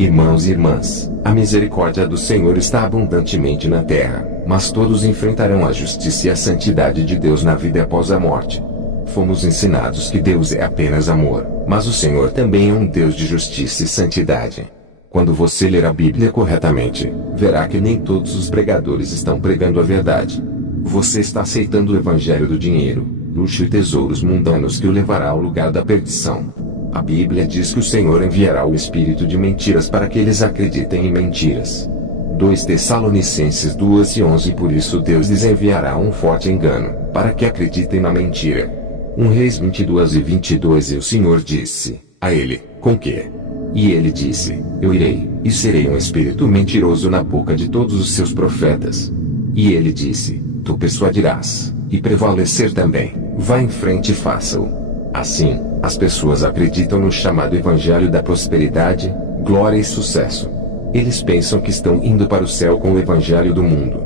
Irmãos e irmãs, a misericórdia do Senhor está abundantemente na terra, mas todos enfrentarão a justiça e a santidade de Deus na vida após a morte. Fomos ensinados que Deus é apenas amor, mas o Senhor também é um Deus de justiça e santidade. Quando você ler a Bíblia corretamente, verá que nem todos os pregadores estão pregando a verdade. Você está aceitando o evangelho do dinheiro, luxo e tesouros mundanos que o levará ao lugar da perdição. A Bíblia diz que o Senhor enviará o espírito de mentiras para que eles acreditem em mentiras. 2 Tessalonicenses 2:11. Por isso Deus lhes enviará um forte engano, para que acreditem na mentira. 1 Reis 22:22. E o Senhor disse a ele: com que? E ele disse: eu irei, e serei um espírito mentiroso na boca de todos os seus profetas. E ele disse: tu persuadirás, e prevalecer também, vá em frente e faça-o. Assim, as pessoas acreditam no chamado Evangelho da prosperidade, glória e sucesso. Eles pensam que estão indo para o céu com o Evangelho do mundo.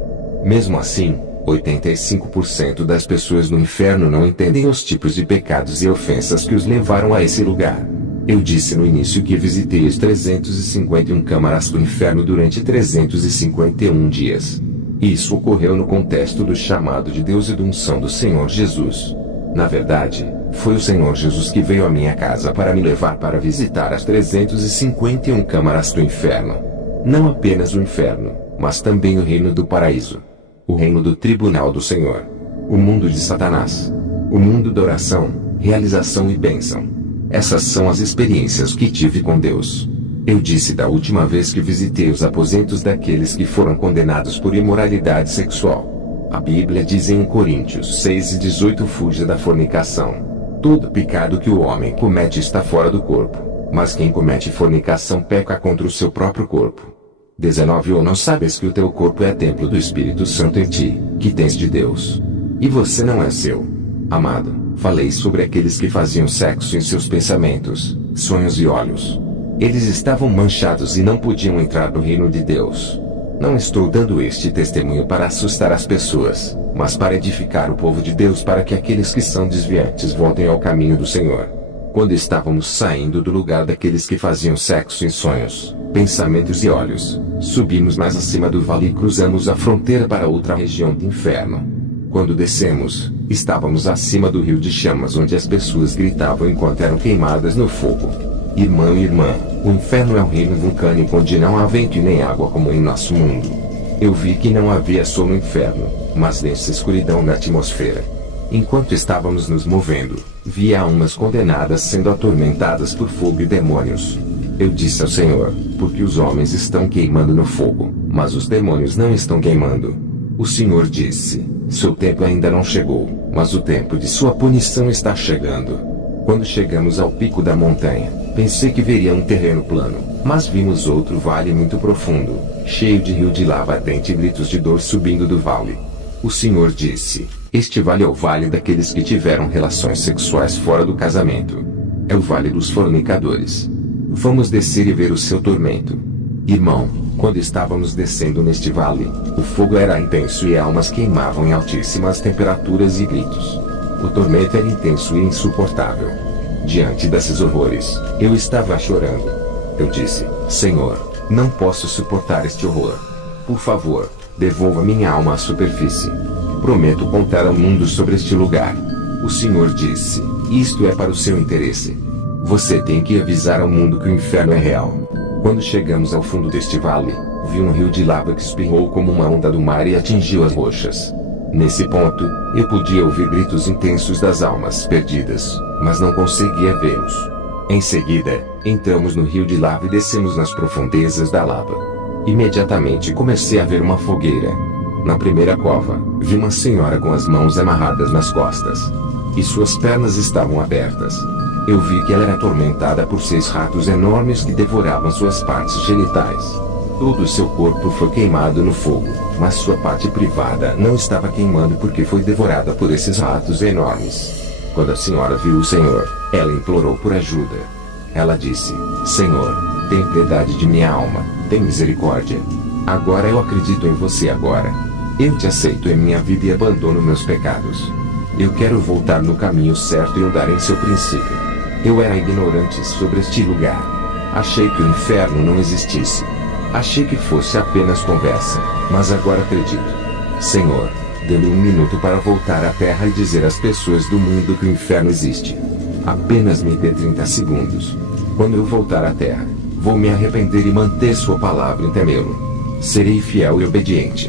Mesmo assim, 85% das pessoas no inferno não entendem os tipos de pecados e ofensas que os levaram a esse lugar. Eu disse no início que visitei os 351 câmaras do inferno durante 351 dias. Isso ocorreu no contexto do chamado de Deus e da unção do Senhor Jesus. Na verdade, foi o Senhor Jesus que veio à minha casa para me levar para visitar as 351 câmaras do inferno. Não apenas o inferno, mas também o reino do paraíso. O reino do tribunal do Senhor. O mundo de Satanás. O mundo da oração, realização e bênção. Essas são as experiências que tive com Deus. Eu disse da última vez que visitei os aposentos daqueles que foram condenados por imoralidade sexual. A Bíblia diz em Coríntios 6:18: fuja da fornicação. Todo pecado que o homem comete está fora do corpo, mas quem comete fornicação peca contra o seu próprio corpo. 19 Ou não sabes que o teu corpo é templo do Espírito Santo em ti, que tens de Deus? E você não é seu. Amado, falei sobre aqueles que faziam sexo em seus pensamentos, sonhos e olhos. Eles estavam manchados e não podiam entrar no reino de Deus. Não estou dando este testemunho para assustar as pessoas, mas para edificar o povo de Deus, para que aqueles que são desviantes voltem ao caminho do Senhor. Quando estávamos saindo do lugar daqueles que faziam sexo em sonhos, pensamentos e olhos, subimos mais acima do vale e cruzamos a fronteira para outra região do inferno. Quando descemos, estávamos acima do rio de chamas, onde as pessoas gritavam enquanto eram queimadas no fogo. Irmão e irmã, o inferno é um reino vulcânico onde não há vento e nem água como em nosso mundo. Eu vi que não havia sol no inferno, mas densa escuridão na atmosfera. Enquanto estávamos nos movendo, vi almas condenadas sendo atormentadas por fogo e demônios. Eu disse ao Senhor: porque os homens estão queimando no fogo, mas os demônios não estão queimando? O Senhor disse: seu tempo ainda não chegou, mas o tempo de sua punição está chegando. Quando chegamos ao pico da montanha, pensei que veria um terreno plano, mas vimos outro vale muito profundo, cheio de rio de lava ardente e gritos de dor subindo do vale. O Senhor disse: este vale é o vale daqueles que tiveram relações sexuais fora do casamento. É o vale dos fornicadores. Vamos descer e ver o seu tormento. Irmão, quando estávamos descendo neste vale, o fogo era intenso e almas queimavam em altíssimas temperaturas e gritos. O tormento era intenso e insuportável. Diante desses horrores, eu estava chorando. Eu disse: Senhor, não posso suportar este horror. Por favor, devolva minha alma à superfície. Prometo contar ao mundo sobre este lugar. O Senhor disse: isto é para o seu interesse. Você tem que avisar ao mundo que o inferno é real. Quando chegamos ao fundo deste vale, vi um rio de lava que espirrou como uma onda do mar e atingiu as rochas. Nesse ponto, eu podia ouvir gritos intensos das almas perdidas, mas não conseguia vê-los. Em seguida, entramos no rio de lava e descemos nas profundezas da lava. Imediatamente comecei a ver uma fogueira. Na primeira cova, vi uma senhora com as mãos amarradas nas costas. E suas pernas estavam abertas. Eu vi que ela era atormentada por 6 ratos enormes que devoravam suas partes genitais. Todo o seu corpo foi queimado no fogo, mas sua parte privada não estava queimando porque foi devorada por esses ratos enormes. Quando a senhora viu o Senhor, ela implorou por ajuda. Ela disse: Senhor, tem piedade de minha alma, tem misericórdia. Agora eu acredito em você agora. Eu te aceito em minha vida e abandono meus pecados. Eu quero voltar no caminho certo e andar em seu princípio. Eu era ignorante sobre este lugar. Achei que o inferno não existisse. Achei que fosse apenas conversa, mas agora acredito. Senhor, dê-me 1 minuto para voltar à Terra e dizer às pessoas do mundo que o inferno existe. Apenas me dê 30 segundos. Quando eu voltar à Terra, vou me arrepender e manter sua palavra em temê-lo. Serei fiel e obediente.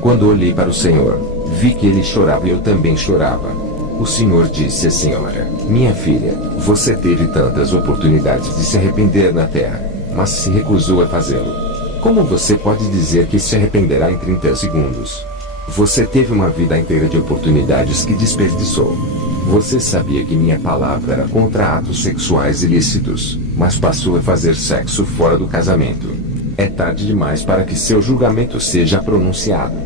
Quando olhei para o Senhor, vi que ele chorava e eu também chorava. O Senhor disse à senhora: minha filha, você teve tantas oportunidades de se arrepender na Terra, mas se recusou a fazê-lo. Como você pode dizer que se arrependerá em 30 segundos? Você teve uma vida inteira de oportunidades que desperdiçou. Você sabia que minha palavra era contra atos sexuais ilícitos, mas passou a fazer sexo fora do casamento. É tarde demais para que seu julgamento seja pronunciado.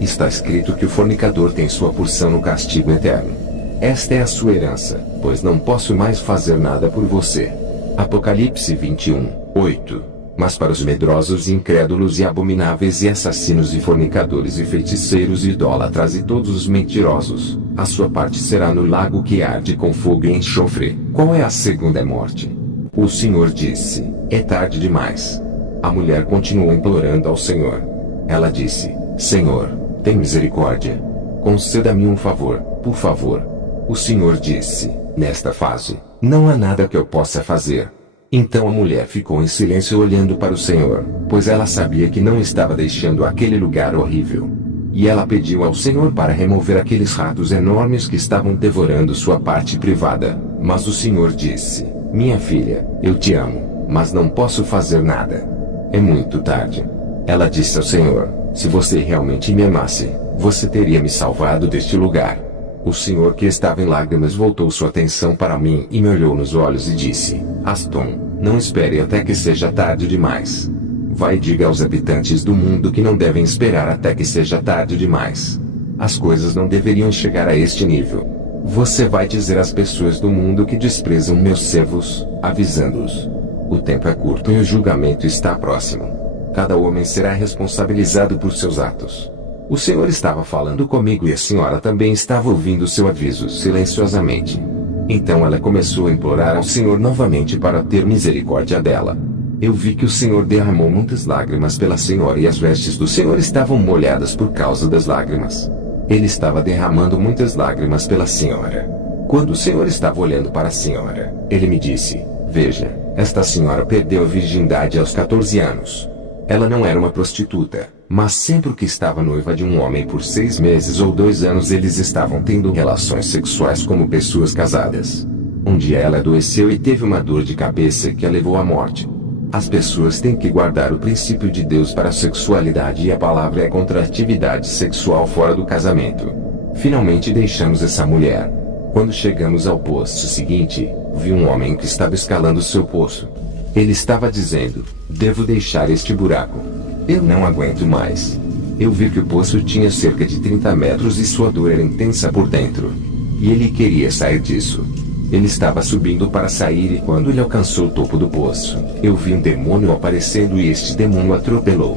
Está escrito que o fornicador tem sua porção no castigo eterno. Esta é a sua herança, pois não posso mais fazer nada por você. Apocalipse 21:8. Mas para os medrosos e incrédulos e abomináveis e assassinos e fornicadores e feiticeiros e idólatras e todos os mentirosos, a sua parte será no lago que arde com fogo e enxofre. Qual é a segunda morte? O Senhor disse: é tarde demais. A mulher continuou implorando ao Senhor. Ela disse: Senhor, tem misericórdia. Conceda-me um favor, por favor. O Senhor disse: nesta fase, não há nada que eu possa fazer. Então a mulher ficou em silêncio olhando para o Senhor, pois ela sabia que não estava deixando aquele lugar horrível. E ela pediu ao Senhor para remover aqueles ratos enormes que estavam devorando sua parte privada. Mas o Senhor disse: minha filha, eu te amo, mas não posso fazer nada. É muito tarde. Ela disse ao Senhor: se você realmente me amasse, você teria me salvado deste lugar. O Senhor, que estava em lágrimas, voltou sua atenção para mim e me olhou nos olhos e disse: Aston, não espere até que seja tarde demais. Vai e diga aos habitantes do mundo que não devem esperar até que seja tarde demais. As coisas não deveriam chegar a este nível. Você vai dizer às pessoas do mundo que desprezam meus servos, avisando-os. O tempo é curto e o julgamento está próximo. Cada homem será responsabilizado por seus atos. O Senhor estava falando comigo e a senhora também estava ouvindo seu aviso silenciosamente. Então ela começou a implorar ao Senhor novamente para ter misericórdia dela. Eu vi que o Senhor derramou muitas lágrimas pela senhora e as vestes do Senhor estavam molhadas por causa das lágrimas. Ele estava derramando muitas lágrimas pela senhora. Quando o Senhor estava olhando para a senhora, ele me disse: veja, esta senhora perdeu a virgindade aos 14 anos. Ela não era uma prostituta, mas sempre que estava noiva de um homem por 6 meses ou 2 anos eles estavam tendo relações sexuais como pessoas casadas. Um dia ela adoeceu e teve uma dor de cabeça que a levou à morte. As pessoas têm que guardar o princípio de Deus para a sexualidade e a palavra é contra a atividade sexual fora do casamento. Finalmente deixamos essa mulher. Quando chegamos ao poço seguinte, vi um homem que estava escalando seu poço. Ele estava dizendo: devo deixar este buraco. Eu não aguento mais. Eu vi que o poço tinha cerca de 30 metros e sua dor era intensa por dentro. E ele queria sair disso. Ele estava subindo para sair e quando ele alcançou o topo do poço, eu vi um demônio aparecendo e este demônio o atropelou.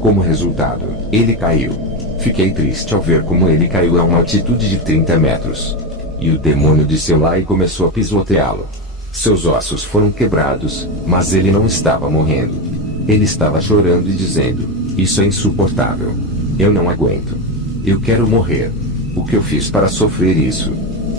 Como resultado, ele caiu. Fiquei triste ao ver como ele caiu a uma altitude de 30 metros. E o demônio desceu lá e começou a pisoteá-lo. Seus ossos foram quebrados, mas ele não estava morrendo. Ele estava chorando e dizendo: isso é insuportável. Eu não aguento. Eu quero morrer. O que eu fiz para sofrer isso?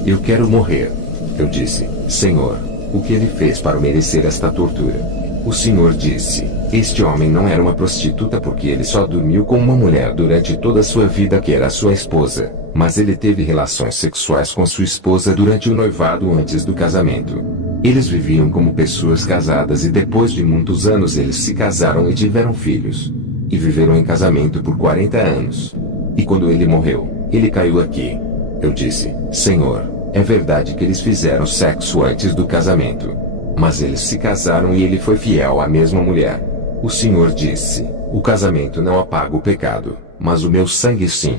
Eu quero morrer. Eu disse: Senhor, o que ele fez para merecer esta tortura? O Senhor disse: este homem não era uma prostituta porque ele só dormiu com uma mulher durante toda a sua vida que era sua esposa, mas ele teve relações sexuais com sua esposa durante o noivado antes do casamento. Eles viviam como pessoas casadas e depois de muitos anos eles se casaram e tiveram filhos. E viveram em casamento por 40 anos. E quando ele morreu, ele caiu aqui. Eu disse: Senhor, é verdade que eles fizeram sexo antes do casamento. Mas eles se casaram e ele foi fiel à mesma mulher. O Senhor disse: o casamento não apaga o pecado, mas o meu sangue sim.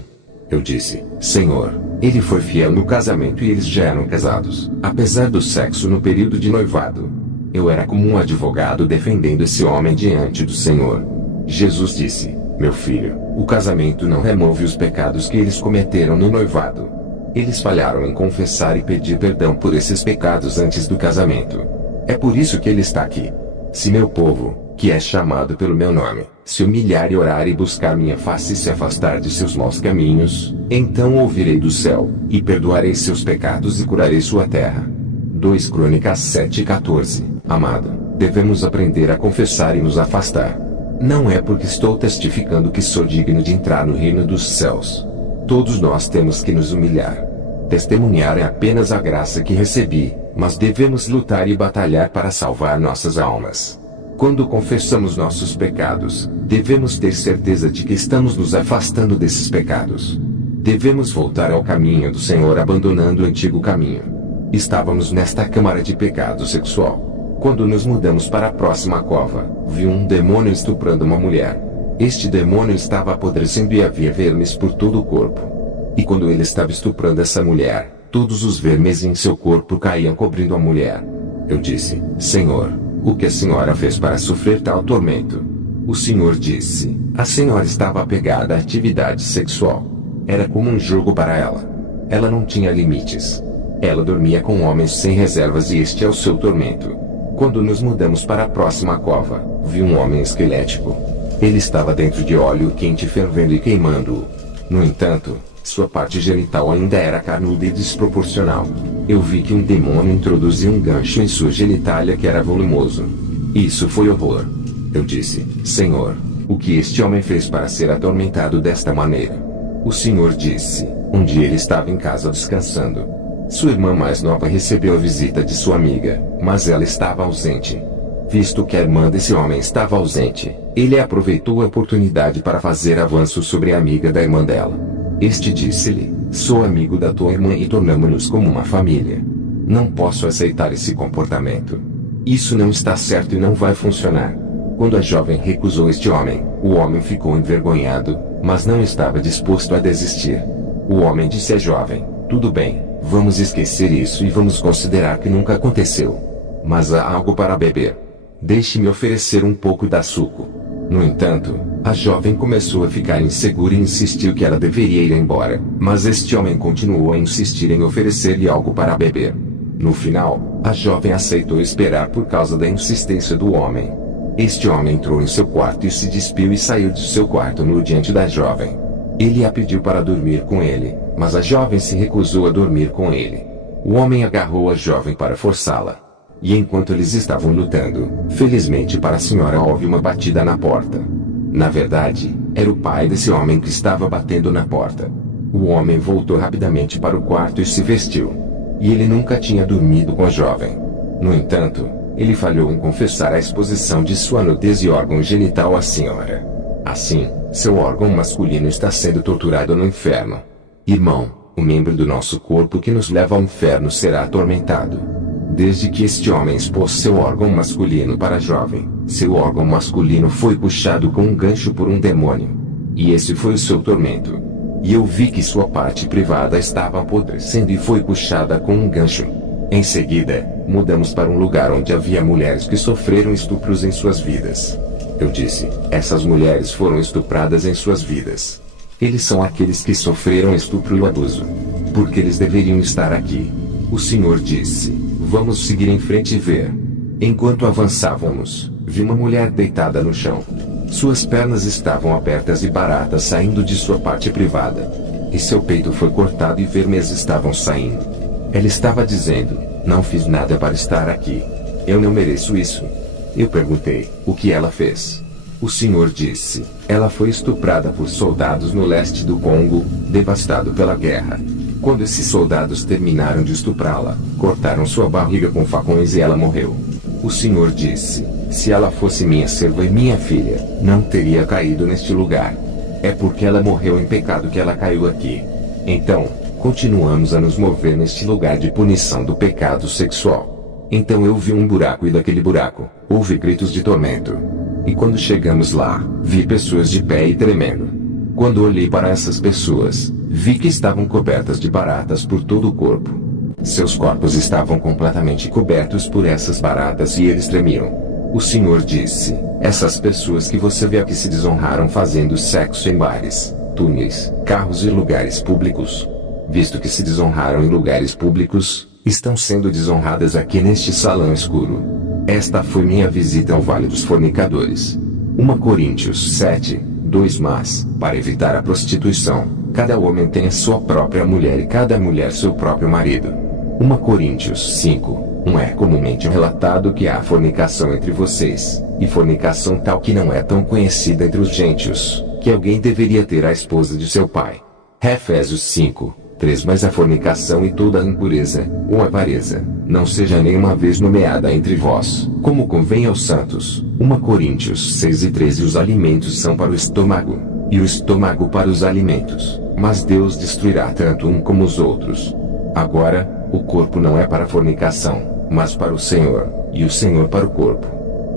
Eu disse: Senhor, ele foi fiel no casamento e eles já eram casados, apesar do sexo no período de noivado. Eu era como um advogado defendendo esse homem diante do Senhor. Jesus disse: meu filho, o casamento não remove os pecados que eles cometeram no noivado. Eles falharam em confessar e pedir perdão por esses pecados antes do casamento. É por isso que ele está aqui. Se meu povo, que é chamado pelo meu nome, se humilhar e orar e buscar minha face e se afastar de seus maus caminhos, então ouvirei do céu, e perdoarei seus pecados e curarei sua terra. 2 Crônicas 7:14. Amado, devemos aprender a confessar e nos afastar. Não é porque estou testificando que sou digno de entrar no reino dos céus. Todos nós temos que nos humilhar. Testemunhar é apenas a graça que recebi, mas devemos lutar e batalhar para salvar nossas almas. Quando confessamos nossos pecados, devemos ter certeza de que estamos nos afastando desses pecados. Devemos voltar ao caminho do Senhor abandonando o antigo caminho. Estávamos nesta câmara de pecado sexual. Quando nos mudamos para a próxima cova, vi um demônio estuprando uma mulher. Este demônio estava apodrecendo e havia vermes por todo o corpo. E quando ele estava estuprando essa mulher, todos os vermes em seu corpo caíam cobrindo a mulher. Eu disse: Senhor, o que a senhora fez para sofrer tal tormento? O Senhor disse: a senhora estava apegada à atividade sexual. Era como um jogo para ela. Ela não tinha limites. Ela dormia com homens sem reservas e este é o seu tormento. Quando nos mudamos para a próxima cova, vi um homem esquelético. Ele estava dentro de óleo quente fervendo e queimando-o. No entanto, sua parte genital ainda era carnuda e desproporcional. Eu vi que um demônio introduzia um gancho em sua genitália que era volumoso. Isso foi horror. Eu disse: Senhor, o que este homem fez para ser atormentado desta maneira? O Senhor disse: um dia ele estava em casa descansando. Sua irmã mais nova recebeu a visita de sua amiga, mas ela estava ausente. Visto que a irmã desse homem estava ausente, ele aproveitou a oportunidade para fazer avanço sobre a amiga da irmã dela. Este disse-lhe: sou amigo da tua irmã e tornamo-nos como uma família. Não posso aceitar esse comportamento. Isso não está certo e não vai funcionar. Quando a jovem recusou este homem, o homem ficou envergonhado, mas não estava disposto a desistir. O homem disse à jovem: tudo bem, vamos esquecer isso e vamos considerar que nunca aconteceu. Mas há algo para beber. Deixe-me oferecer um pouco da suco. No entanto, a jovem começou a ficar insegura e insistiu que ela deveria ir embora, mas este homem continuou a insistir em oferecer-lhe algo para beber. No final, a jovem aceitou esperar por causa da insistência do homem. Este homem entrou em seu quarto e se despiu e saiu de seu quarto no diante da jovem. Ele a pediu para dormir com ele, mas a jovem se recusou a dormir com ele. O homem agarrou a jovem para forçá-la. E enquanto eles estavam lutando, felizmente para a senhora houve uma batida na porta. Na verdade, era o pai desse homem que estava batendo na porta. O homem voltou rapidamente para o quarto e se vestiu. E ele nunca tinha dormido com a jovem. No entanto, ele falhou em confessar a exposição de sua nudez e órgão genital à senhora. Assim, seu órgão masculino está sendo torturado no inferno. Irmão, o membro do nosso corpo que nos leva ao inferno será atormentado. Desde que este homem expôs seu órgão masculino para a jovem, seu órgão masculino foi puxado com um gancho por um demônio. E esse foi o seu tormento. E eu vi que sua parte privada estava apodrecendo e foi puxada com um gancho. Em seguida, mudamos para um lugar onde havia mulheres que sofreram estupros em suas vidas. Eu disse: essas mulheres foram estupradas em suas vidas. Eles são aqueles que sofreram estupro e abuso. Porque eles deveriam estar aqui. O Senhor disse: vamos seguir em frente e ver. Enquanto avançávamos, vi uma mulher deitada no chão. Suas pernas estavam abertas e baratas saindo de sua parte privada. E seu peito foi cortado e vermes estavam saindo. Ela estava dizendo: não fiz nada para estar aqui. Eu não mereço isso. Eu perguntei: o que ela fez? O Senhor disse: ela foi estuprada por soldados no leste do Congo, devastado pela guerra. Quando esses soldados terminaram de estuprá-la, cortaram sua barriga com facões e ela morreu. O Senhor disse: se ela fosse minha serva e minha filha, não teria caído neste lugar. É porque ela morreu em pecado que ela caiu aqui. Então, continuamos a nos mover neste lugar de punição do pecado sexual. Então eu vi um buraco e daquele buraco, houve gritos de tormento. E quando chegamos lá, vi pessoas de pé e tremendo. Quando olhei para essas pessoas, vi que estavam cobertas de baratas por todo o corpo. Seus corpos estavam completamente cobertos por essas baratas e eles tremiam. O Senhor disse: essas pessoas que você vê aqui se desonraram fazendo sexo em bares, túneis, carros e lugares públicos. Visto que se desonraram em lugares públicos, estão sendo desonradas aqui neste salão escuro. Esta foi minha visita ao Vale dos Fornicadores. 1 Coríntios 7, 2. Mas, para evitar a prostituição, cada homem tem a sua própria mulher e cada mulher seu próprio marido. 1 Coríntios 5, 1. É comumente relatado que há fornicação entre vocês, e fornicação tal que não é tão conhecida entre os gentios, que alguém deveria ter a esposa de seu pai. Efésios 5, 3. Mas a fornicação e toda a impureza, ou avareza, não seja nenhuma vez nomeada entre vós, como convém aos santos. 1 Coríntios 6 e 13. Os alimentos são para o estômago, e o estômago para os alimentos, mas Deus destruirá tanto um como os outros. Agora, o corpo não é para a fornicação, mas para o Senhor, e o Senhor para o corpo.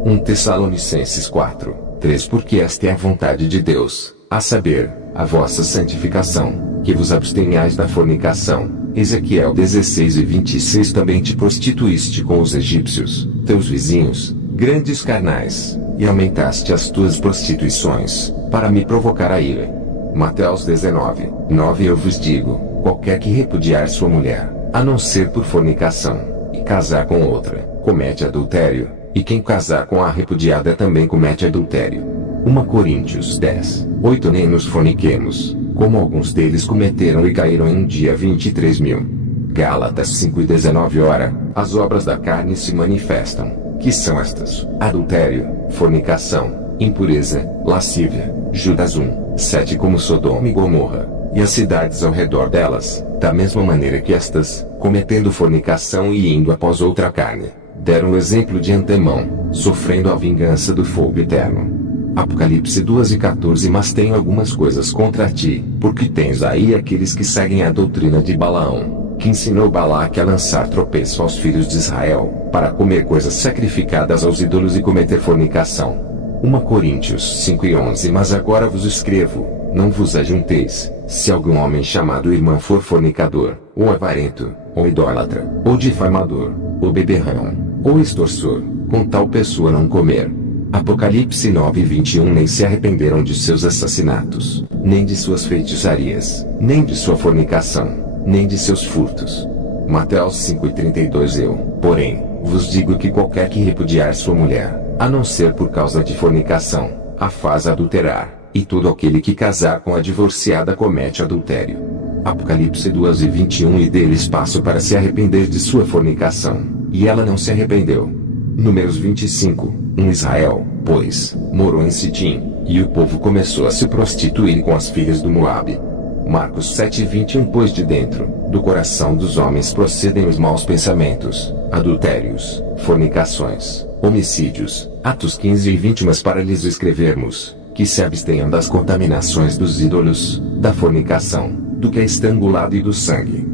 1 Tessalonicenses 4, 3. Porque esta é a vontade de Deus, a saber, a vossa santificação, que vos abstenhais da fornicação. Ezequiel 16 e 26. Também te prostituíste com os egípcios, teus vizinhos, grandes carnais, e aumentaste as tuas prostituições, para me provocar a ira. Mateus 19, 9. Eu vos digo, qualquer que repudiar sua mulher, a não ser por fornicação, e casar com outra, comete adultério, e quem casar com a repudiada também comete adultério. 1 Coríntios 10, 8. Nem nos forniquemos, como alguns deles cometeram e caíram em um dia 23.000. Gálatas 5 e 19. Ora, as obras da carne se manifestam, que são estas: adultério, fornicação, impureza, lascívia. Judas 1, 7. Como Sodoma e Gomorra, e as cidades ao redor delas, da mesma maneira que estas, cometendo fornicação e indo após outra carne, deram o exemplo de antemão, sofrendo a vingança do fogo eterno. Apocalipse 2 e 14. Mas tenho algumas coisas contra ti, porque tens aí aqueles que seguem a doutrina de Balaão, que ensinou Balaque a lançar tropeço aos filhos de Israel, para comer coisas sacrificadas aos ídolos e cometer fornicação. 1 Coríntios 5 e 11. Mas agora vos escrevo, não vos ajunteis, se algum homem chamado irmão for fornicador, ou avarento, ou idólatra, ou difamador, ou beberrão, ou extorsor, com tal pessoa não comer. Apocalipse 9 e 21. Nem se arrependeram de seus assassinatos, nem de suas feitiçarias, nem de sua fornicação, nem de seus furtos. Mateus 5 e 32. Eu, porém, vos digo que qualquer que repudiar sua mulher, a não ser por causa de fornicação, a faz adulterar, e todo aquele que casar com a divorciada comete adultério. Apocalipse 2 e 21. E dele espaço para se arrepender de sua fornicação, e ela não se arrependeu. Números 25, 1. Israel, pois, morou em Sitim, e o povo começou a se prostituir com as filhas do Moabe. Marcos 7 e 21. Pois de dentro, do coração dos homens procedem os maus pensamentos, adultérios, fornicações, homicídios. Atos 15 e 20. Mas para lhes escrevermos, que se abstenham das contaminações dos ídolos, da fornicação, do que é estrangulado e do sangue.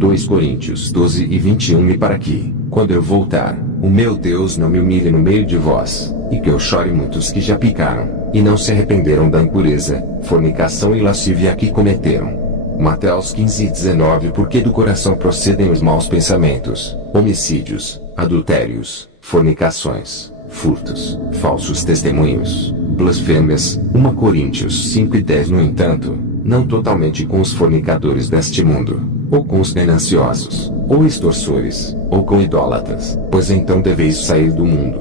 2 Coríntios 12 e 21. E para que, quando eu voltar, o meu Deus não me humilhe no meio de vós, e que eu chore muitos que já picaram, e não se arrependeram da impureza, fornicação e lascívia que cometeram. Mateus 15 e 19. Porque do coração procedem os maus pensamentos, homicídios, adultérios, fornicações, furtos, falsos testemunhos, blasfêmias. 1 Coríntios 5 e 10. No entanto, não totalmente com os fornicadores deste mundo, ou com os gananciosos, ou extorsores, ou com idólatras, pois então deveis sair do mundo.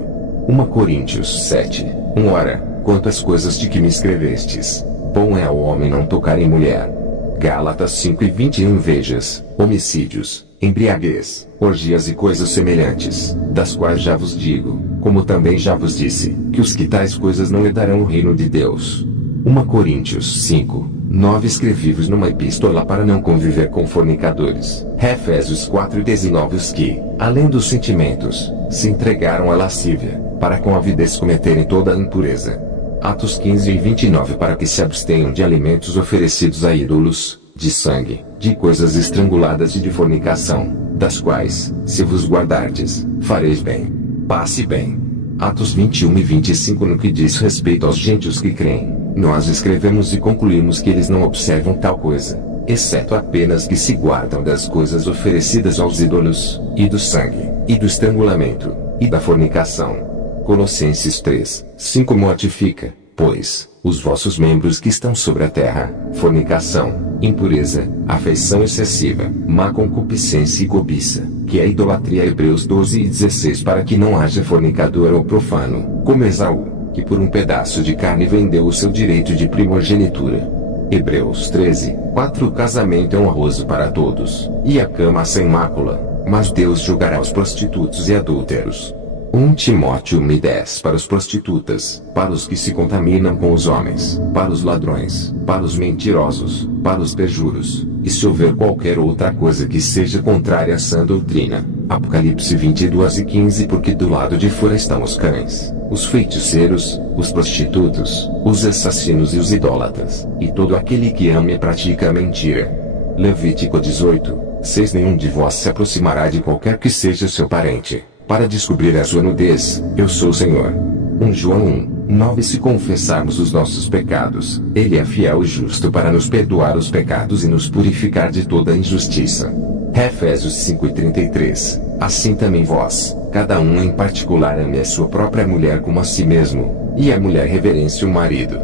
1 Coríntios 7, 1. Ora, quanto às coisas de que me escrevestes, bom é ao homem não tocar em mulher. Gálatas 5 e 21. Vejas, homicídios, embriaguez, orgias e coisas semelhantes, das quais já vos digo, como também já vos disse, que os que tais coisas não herdarão o reino de Deus. 1 Coríntios 5, 9. Escrevi-vos numa epístola para não conviver com fornicadores. Efésios 4 e 19. Os que, além dos sentimentos, se entregaram à lascívia, para com avidez cometerem toda a impureza. Atos 15 e 29. Para que se abstenham de alimentos oferecidos a ídolos, de sangue, de coisas estranguladas e de fornicação, das quais, se vos guardardes, fareis bem. Passe bem. Atos 21 e 25. No que diz respeito aos gentios que creem, nós escrevemos e concluímos que eles não observam tal coisa, exceto apenas que se guardam das coisas oferecidas aos ídolos, e do sangue, e do estrangulamento, e da fornicação. Colossenses 3, 5. Mortifica, pois, os vossos membros que estão sobre a terra: fornicação, impureza, afeição excessiva, má concupiscência e cobiça, que é idolatria. Hebreus 12:16 Para que não haja fornicador ou profano, como Esaú, que por um pedaço de carne vendeu o seu direito de primogenitura. Hebreus 13:4 O casamento é honroso para todos, e a cama sem mácula, mas Deus julgará os prostitutos e adúlteros. 1 Timóteo 1:10 Para os prostitutas, para os que se contaminam com os homens, para os ladrões, para os mentirosos, para os perjuros, e se houver qualquer outra coisa que seja contrária à sã doutrina. Apocalipse 22:15 Porque do lado de fora estão os cães, os feiticeiros, os prostitutos, os assassinos e os idólatras, e todo aquele que ama e pratica a mentira. Levítico 18:6 Nenhum de vós se aproximará de qualquer que seja seu parente, para descobrir a sua nudez, eu sou o Senhor. 1 João 1:9 Se confessarmos os nossos pecados, Ele é fiel e justo para nos perdoar os pecados e nos purificar de toda injustiça. Efésios 5:33 Assim também vós, cada um em particular ame a sua própria mulher como a si mesmo, e a mulher reverence o marido.